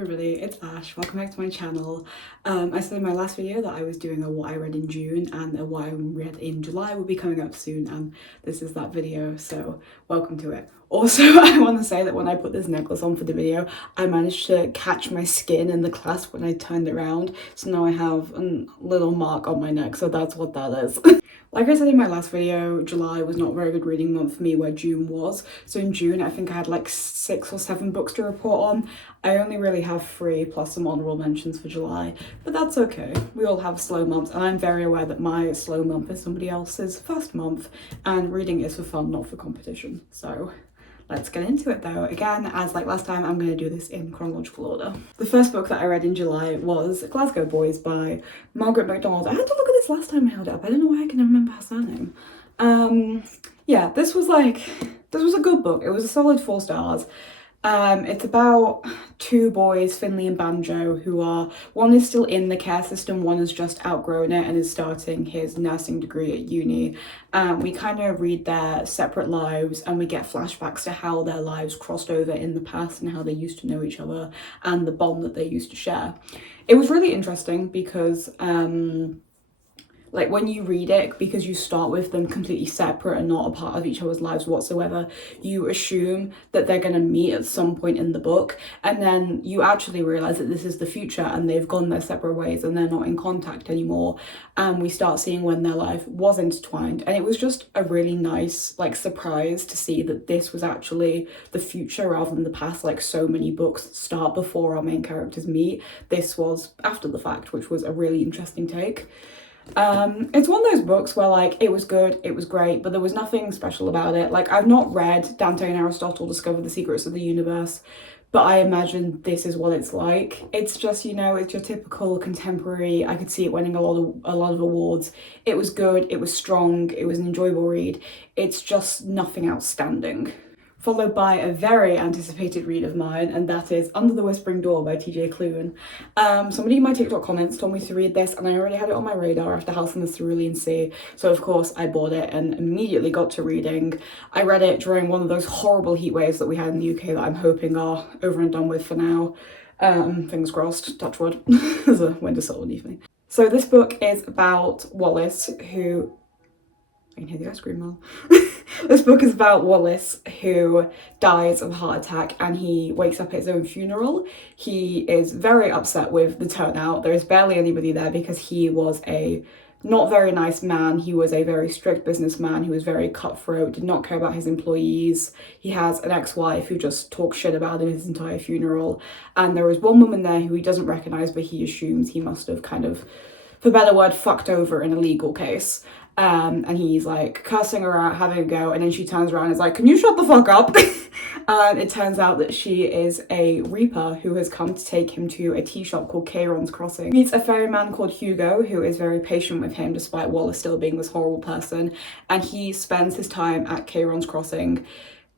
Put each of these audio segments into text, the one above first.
everybody, it's Ash. Welcome back to my channel. I said in my last video that I was doing a what I read in June and a what I read in July will be coming up soon, and this is that video, so welcome to it. Also, I want to say that when I put this necklace on for the video, I managed to catch my skin in the clasp when I turned it around, so now I have a little mark on my neck, so that's what that is. Like I said in my last video, July was not a very good reading month for me where June was. So in June, I think I had like 6 or 7 books to report on. I only really have 3 plus some honourable mentions for July, but that's okay. We all have slow months, and I'm very aware that my slow month is somebody else's first month, and reading is for fun, not for competition. So let's get into it though. Again, as like last time, I'm going to do this in chronological order. The first book that I read in July was Glasgow Boys by Margaret MacDonald. I had to look at this last time I held it up. I don't know why I can remember her surname. Yeah, this was a good book. It was a solid 4 stars. It's about 2 boys, Finley and Banjo, who are, one is still in the care system, one has just outgrown it and is starting his nursing degree at uni. We kind of read their separate lives and we get flashbacks to how their lives crossed over in the past and how they used to know each other and the bond that they used to share. It was really interesting because like when you read it, because you start with them completely separate and not a part of each other's lives whatsoever, you assume that they're going to meet at some point in the book, and then you actually realize that this is the future and they've gone their separate ways and they're not in contact anymore, and we start seeing when their life was intertwined. And it was just a really nice like surprise to see that this was actually the future rather than the past. Like so many books start before our main characters meet. This was after the fact, which was a really interesting take. It's one of those books where like it was good, it was great, but there was nothing special about it. Like I've not read Dante and Aristotle Discover the Secrets of the Universe, but I imagine this is what it's like. It's just, you know, it's your typical contemporary. I could see it winning a lot of awards. It was good, it was strong, it was an enjoyable read. It's just nothing outstanding. Followed by a very anticipated read of mine, and that is Under the Whispering Door by TJ Klune. Somebody in my TikTok comments told me to read this, and I already had it on my radar after House in the Cerulean Sea, so of course I bought it and immediately got to reading. I read it during one of those horrible heat waves that we had in the UK that I'm hoping are over and done with for now. Fingers crossed, touch wood. There's a winter soul beneath me. So this book is about Wallace, who... I can hear the ice cream now. This book is about Wallace, who dies of a heart attack, and he wakes up at his own funeral. He is very upset with the turnout. There is barely anybody there because he was a not very nice man. He was a very strict businessman. He was very cutthroat, did not care about his employees. He has an ex-wife who just talks shit about him his entire funeral. And there is one woman there who he doesn't recognise, but he assumes he must have kind of, for a better word, fucked over in a legal case. And he's like cursing her out, having a go, and then she turns around and is like, can you shut the fuck up? And it turns out that she is a reaper who has come to take him to a tea shop called Charon's Crossing. He meets a ferryman called Hugo, who is very patient with him despite Wallace still being this horrible person, and he spends his time at Charon's Crossing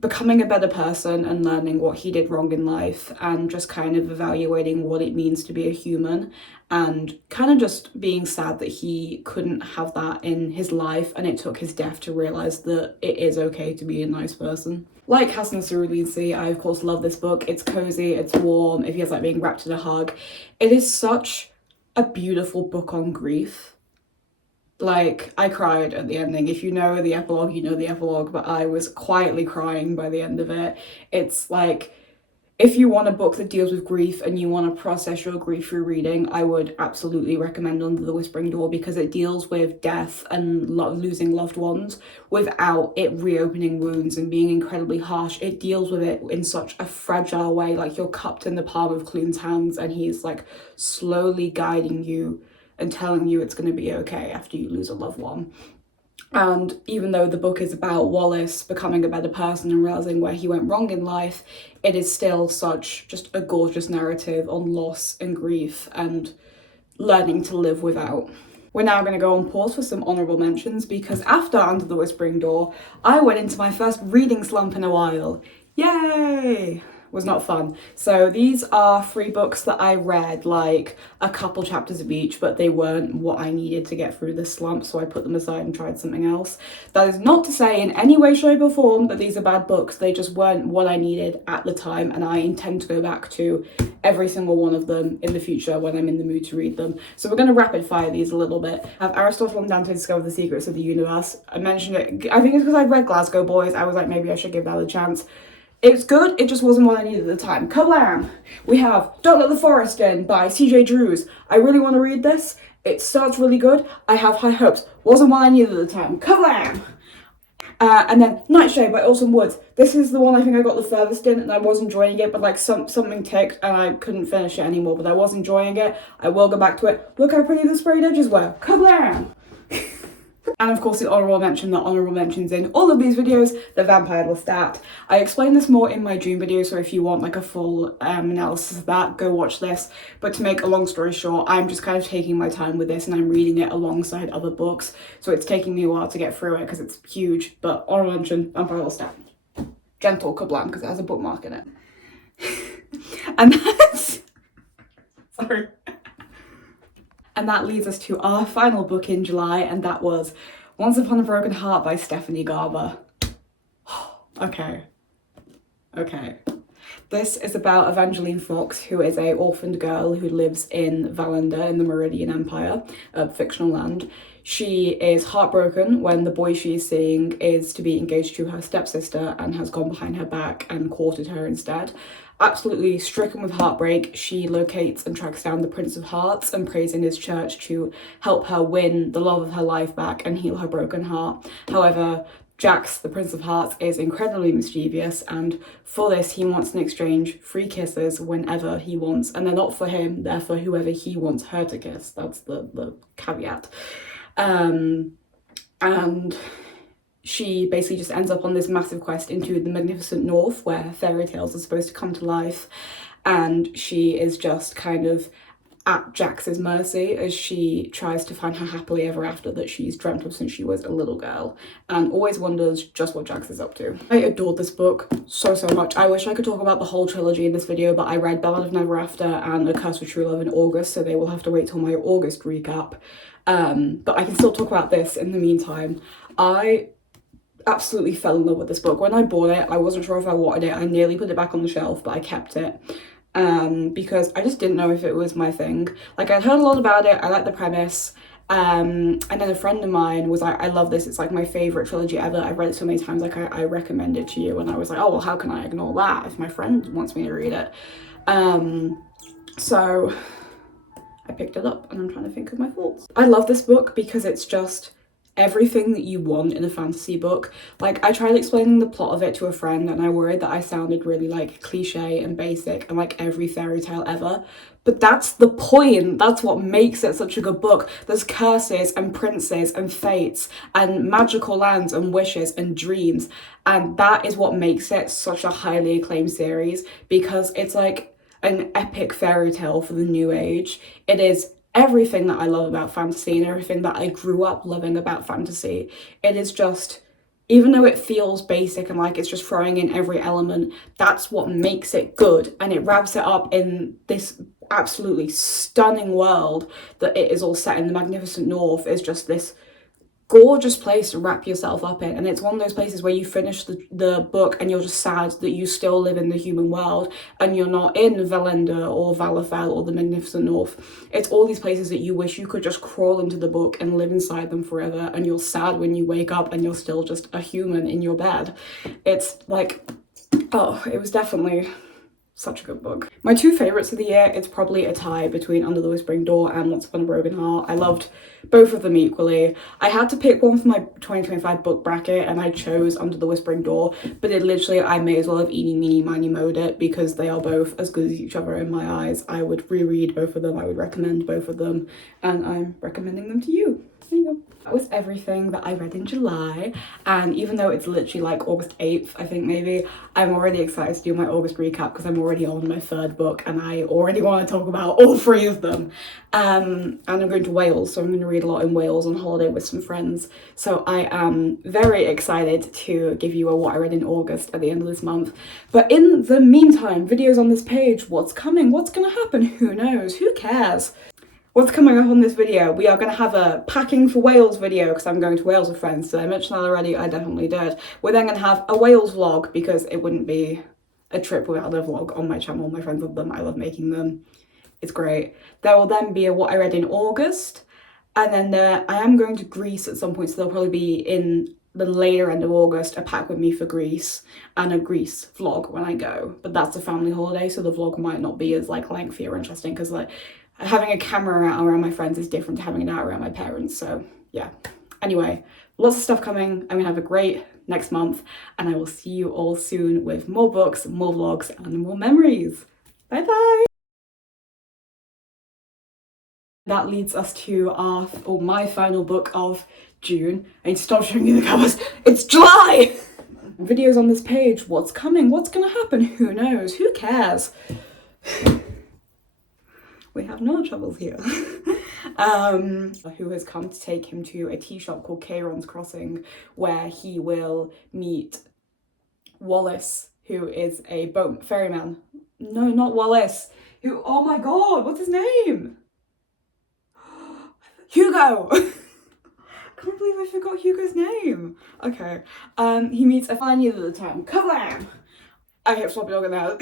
becoming a better person and learning what he did wrong in life, and just kind of evaluating what it means to be a human, and kind of just being sad that he couldn't have that in his life, and it took his death to realise that it is okay to be a nice person. Like House in the Cerulean Sea, I of course love this book. It's cozy, it's warm, it feels like being wrapped in a hug. It is such a beautiful book on grief. Like, I cried at the ending. If you know the epilogue, you know the epilogue, but I was quietly crying by the end of it. It's like, if you want a book that deals with grief and you want to process your grief through reading, I would absolutely recommend Under the Whispering Door, because it deals with death and losing loved ones without it reopening wounds and being incredibly harsh. It deals with it in such a fragile way, like you're cupped in the palm of Clune's hands and he's like slowly guiding you and telling you it's going to be okay after you lose a loved one. And even though the book is about Wallace becoming a better person and realising where he went wrong in life, it is still such just a gorgeous narrative on loss and grief and learning to live without. We're now going to go on pause for some honourable mentions, because after Under the Whispering Door, I went into my first reading slump in a while. Yay! was not fun. So these are 3 books that I read, like a couple chapters of each, but they weren't what I needed to get through this slump, so I put them aside and tried something else. That is not to say in any way, shape or form that these are bad books. They just weren't what I needed at the time, and I intend to go back to every single one of them in the future when I'm in the mood to read them. So we're going to rapid fire these a little bit. I have Aristotle and Dante Discover the Secrets of the Universe. I mentioned it, I think it's because I'd read Glasgow Boys. I was like, maybe I should give that a chance. It's good, it just wasn't what I needed at the time. Kablam! We have Don't Let the Forest In by CJ Drews. I really want to read this. It starts really good. I have high hopes. Wasn't what I needed at the time. Kablam! And then Nightshade by Orson Woods. This is the one I think I got the furthest in, and I was enjoying it, but like something ticked and I couldn't finish it anymore, but I was enjoying it. I will go back to it. Look how pretty the sprayed edges were. Kablam! And of course the honourable mention, the honourable mentions in all of these videos, the Vampire Lestat. I explain this more in my June video, so if you want like a full analysis of that, go watch this. But to make a long story short, I'm just kind of taking my time with this and I'm reading it alongside other books, so it's taking me a while to get through it because it's huge. But honourable mention, Vampire Lestat. Gentle Kablam, because it has a bookmark in it. And that's... sorry. And that leads us to our final book in July, and that was Once Upon a Broken Heart by Stephanie Garber. Okay. This is about Evangeline Fox, who is a orphaned girl who lives in Valenda in the Meridian Empire, a fictional land. She is heartbroken when the boy she is seeing is to be engaged to her stepsister and has gone behind her back and courted her instead. Absolutely stricken with heartbreak, she locates and tracks down the Prince of Hearts and prays in his church to help her win the love of her life back and heal her broken heart. However, Jax, the Prince of Hearts, is incredibly mischievous, and for this he wants in exchange free kisses whenever he wants, and they're not for him, they're for whoever he wants her to kiss. That's the caveat. And she basically just ends up on this massive quest into the Magnificent North, where fairy tales are supposed to come to life, and she is just kind of at Jax's mercy as she tries to find her happily ever after that she's dreamt of since she was a little girl, and always wonders just what Jax is up to. I adored this book so much. I wish I could talk about the whole trilogy in this video, but I read Ballad of Never After and A Curse of True Love in August, so they will have to wait till my August recap. But I can still talk about this in the meantime. I absolutely fell in love with this book. When I bought it, I wasn't sure if I wanted it. I nearly put it back on the shelf, but I kept it because I just didn't know if it was my thing. Like, I'd heard a lot about it, I liked the premise, and then a friend of mine was like, I love this, it's like my favourite trilogy ever, I've read it so many times, like I recommend it to you, and I was like, oh well, how can I ignore that if my friend wants me to read it? So I picked it up and I'm trying to think of my thoughts. I love this book because it's just everything that you want in a fantasy book. Like, I tried explaining the plot of it to a friend and I worried that I sounded really like cliche and basic and like every fairy tale ever, but that's the point. That's what makes it such a good book. There's curses and princes and fates and magical lands and wishes and dreams, and that is what makes it such a highly acclaimed series, because it's like an epic fairy tale for the new age. It is everything that I love about fantasy and everything that I grew up loving about fantasy. It is just, even though it feels basic and like it's just throwing in every element, that's what makes it good, and it wraps it up in this absolutely stunning world that it is all set in. The Magnificent North is just this gorgeous place to wrap yourself up in, and it's one of those places where you finish the book and you're just sad that you still live in the human world and you're not in Valenda or Valafel or the Magnificent North. It's all these places that you wish you could just crawl into the book and live inside them forever, and you're sad when you wake up and you're still just a human in your bed. It's like, oh, it was definitely such a good book. My two favourites of the year, it's probably a tie between Under the Whispering Door and Once Upon a Broken Heart. I loved both of them equally. I had to pick one for my 2025 book bracket and I chose Under the Whispering Door, but it literally, I may as well have eeny, meeny, miny, moed it, because they are both as good as each other in my eyes. I would reread both of them, I would recommend both of them, and I'm recommending them to you. There you go. That was everything that I read in July, and even though it's literally like August 8th, I think maybe, I'm already excited to do my August recap because I'm already on my third book and I already want to talk about all three of them. And I'm going to Wales, so I'm going to read a lot in Wales on holiday with some friends. So I am very excited to give you a what I read in August at the end of this month. But in the meantime, videos on this page, what's coming, what's going to happen, who knows, who cares? What's coming up on this video? We are going to have a packing for Wales video because I'm going to Wales with friends. Did I mention that already? I definitely did. We're then going to have a Wales vlog because it wouldn't be a trip without a vlog on my channel. My friends love them. I love making them. It's great. There will then be a what I read in August. And then I am going to Greece at some point, so there'll probably be in the later end of August a pack with me for Greece and a Greece vlog when I go. But that's a family holiday, so the vlog might not be as like lengthy or interesting because like having a camera out around my friends is different to having it out around my parents. So yeah. Anyway, lots of stuff coming. I'm gonna have a great next month and I will see you all soon with more books, more vlogs and more memories. Bye bye. That leads us to my final book of June. I need to stop showing you the covers. It's July! Videos on this page, what's coming, what's gonna happen, who knows, who cares? We have no troubles here. Who has come to take him to a tea shop called Charon's Crossing, where he will meet Wallace, who is a ferryman. No, not Wallace. Who, oh my god, what's his name? Hugo! I can't believe I forgot Hugo's name. Okay. He meets a fine at the time. Kablam! I hit Floppy Dog in the house.